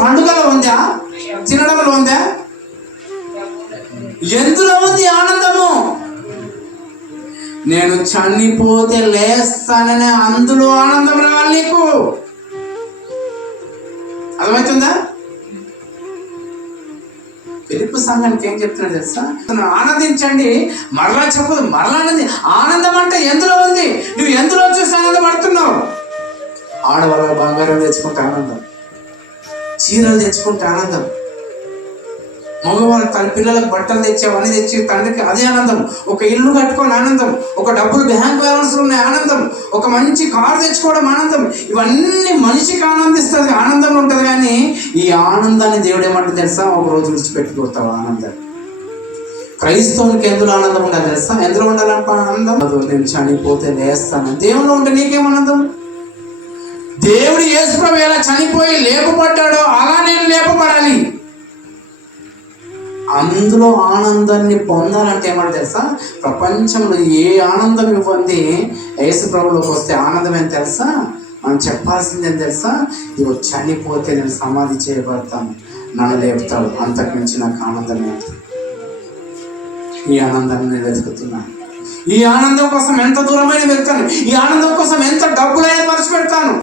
పండుగలో ఉందా? తినడంలో ఉందా? ఎందులో ఉంది ఆనందము? నేను చనిపోతే లేస్తాననే అందులో ఆనందం రావాలి నీకు. అర్థమవుతుందా? ఫిలిప్పీ సంఘానికి ఏం చెప్తున్నాడు తెలుసా? ఆనందించండి, మరలా చెప్పదు, మరలా ఆనందం అంటే ఎందులో ఉంది? నువ్వు ఎందులో చూసి ఆనందపడుతున్నావు? ఆడవాళ్ళ బంగారం తెచ్చుకుంటే ఆనందం, చీరలు తెచ్చుకుంటే ఆనందం, మగవాళ్ళు తన పిల్లలకు బట్టలు తెచ్చేవన్నీ తెచ్చి తండ్రికి అదే ఆనందం, ఒక ఇల్లు కట్టుకోవడం ఆనందం, ఒక డబ్బులు బ్యాంక్ బ్యాలెన్స్ ఉన్నాయి ఆనందం, ఒక మంచి కారు తెచ్చుకోవడం ఆనందం. ఇవన్నీ మనిషికి ఆనందిస్తుంది, ఆనందంలో ఉంటుంది. కానీ ఈ ఆనందాన్ని దేవుడు ఏమంటే తెలుసా? ఒక రోజు విడిచిపెట్టుకోతావు ఆనందం. క్రైస్తవునికి ఎందులో ఆనందం ఉండాలి తెలుసా? ఎందులో ఉండాలంటే ఆనందం, నేను చనిపోతే లేస్తాను. దేవుడు ఉంటే నీకేం ఆనందం? దేవుడు యేసుప్రభువు ఎలా చనిపోయి లేపబడ్డాడో అలా నేను లేపబడాలి. అందులో ఆనందాన్ని పొందాలంటే ఏమంటే తెలుసా? ప్రపంచంలో ఏ ఆనందం ఇవ్వండి యేసుప్రభువులోకి వస్తే ఆనందం ఏం తెలుసా? మనం చెప్పాల్సింది ఏం తెలుసా? ఇవి చనిపోతే నేను సమాధి చేయబడతాను, నన్ను లేపుతాడు, అంతకు మించి నాకు ఆనందం ఏంటి? ఈ ఆనందాన్ని నేను వెతుకుతున్నాను. ఈ ఆనందం కోసం ఎంత దూరమైన వెళ్తాను, ఈ ఆనందం కోసం ఎంత డబ్బులైనా ఖర్చు పెడతాను.